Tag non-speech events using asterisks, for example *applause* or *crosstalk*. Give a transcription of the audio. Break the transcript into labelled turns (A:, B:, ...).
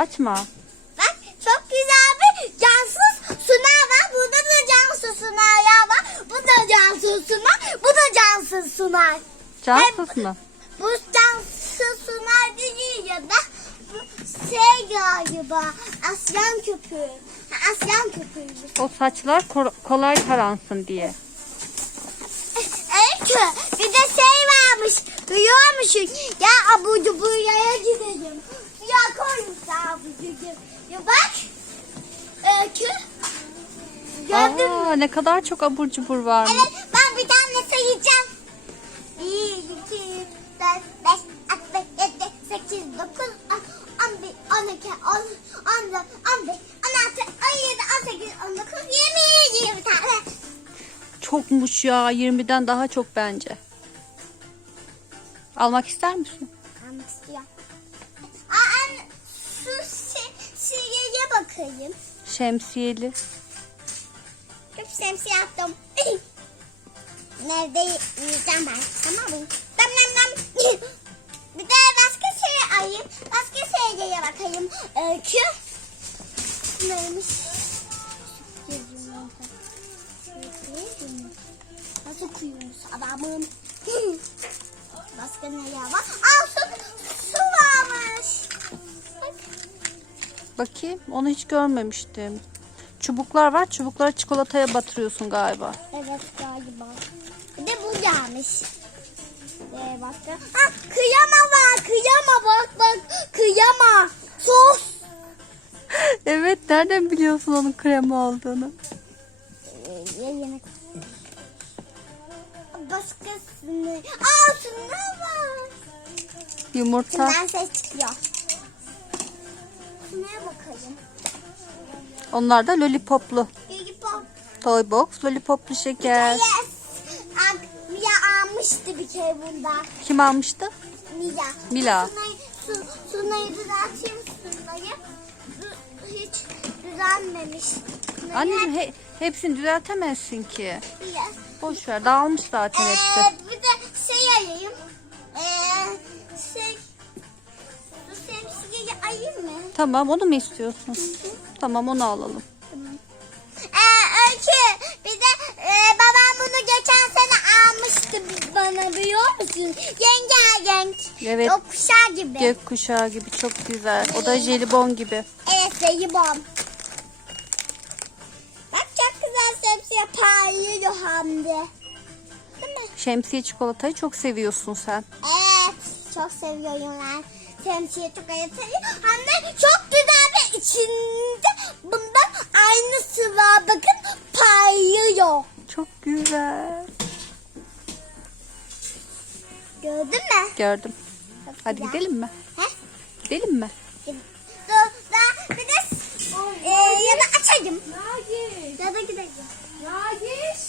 A: Açma.
B: Bak çok güzel bir cansız sunar var. Burada da cansız sunar var. Bu da cansız sunar. Bu da cansız sunar.
A: Cansız mı?
B: Bu cansız sunar değil ya da şey galiba aslan köpüğü. Aslan köpüğü.
A: O saçlar kolay taransın diye.
B: Evet bir de şey varmış. Duyuyor musun? Ya abucu buraya gidelim. Ya bak. Öykü. Gördün mü?
A: Aa, ne kadar çok abur cubur varmış.
B: Evet ben bir tane sayacağım. 1, 2, 3, 4, 5, 6, 7, 8, 9, 10, 11, 12, 10, 14, 15, 16, 17, 18, 19, 20, 20 tane.
A: Çokmuş ya. 20'den daha çok bence. Almak ister misin?
B: Almak istiyorum. Şu şeye bakayım.
A: Şemsiyeli.
B: Çok şemsiye yaptım. *coughs* Nerede yiyeceğim ben? Tamam mı? Dam dam dam. *coughs* Bir de başka şey alayım. Başka şeye bakayım. Öykü. Neymiş? Nasıl kuyumuş adamın? *coughs* Başka ne var? Aa su, su varmış.
A: Bakayım. Onu hiç görmemiştim. Çubuklar var. Çubukları çikolataya batırıyorsun galiba.
B: Evet galiba. Bir de bu gelmiş. Ee, başka. Ha kıyama var. Kıyama bak bak. Kıyama. Sos. *laughs*
A: evet. Nereden biliyorsun onun krema olduğunu?
B: Ee, yemek. Başkasını. Aa şunlar var.
A: Yumurta.
B: Şundan ses çıkıyor. Bakalım.
A: Onlar da lollipoplu.
B: Bilgi pop.
A: Toy box, lollipoplu şeker.
B: Yes. Mia almıştı bir kere bunda.
A: Kim almıştı?
B: Mila.
A: Mila.
B: Sunayı, su, Sunayı düzelteyim Sunayı. Su- Hiç düzelmemiş. Sunayı
A: Anneciğim he- hepsini düzeltemezsin ki.
B: Ya.
A: Boş ver. Dağılmış zaten hepsi.
B: Ee, bir de
A: Tamam onu mu istiyorsun? Tamam onu alalım.
B: Ee, Öykü, bir de e, babam bunu geçen sene almıştı bana biliyor musun? Yengarenk.
A: Evet.
B: Yokuşağı gibi.
A: Gökkuşağı gibi çok güzel. O da jelibon gibi.
B: Evet Zeybom. Bak çok güzel şemsiye parlıyor hem de. Değil mi?
A: Şemsiye çikolatayı çok seviyorsun sen.
B: Evet. Çok seviyorum ben. Şemsiye. Hem de çok güzel bir içinde bundan aynısı var. Bakın parlıyor.
A: Çok güzel.
B: Gördün mü?
A: Gördüm.
B: Çok
A: Hadi
B: güzel.
A: gidelim mi?
B: He?
A: Gidelim mi?
B: Dur, da, bir de e, ya da açayım.
C: Nagiş,
B: Ya da gidelim.
C: Nagiş.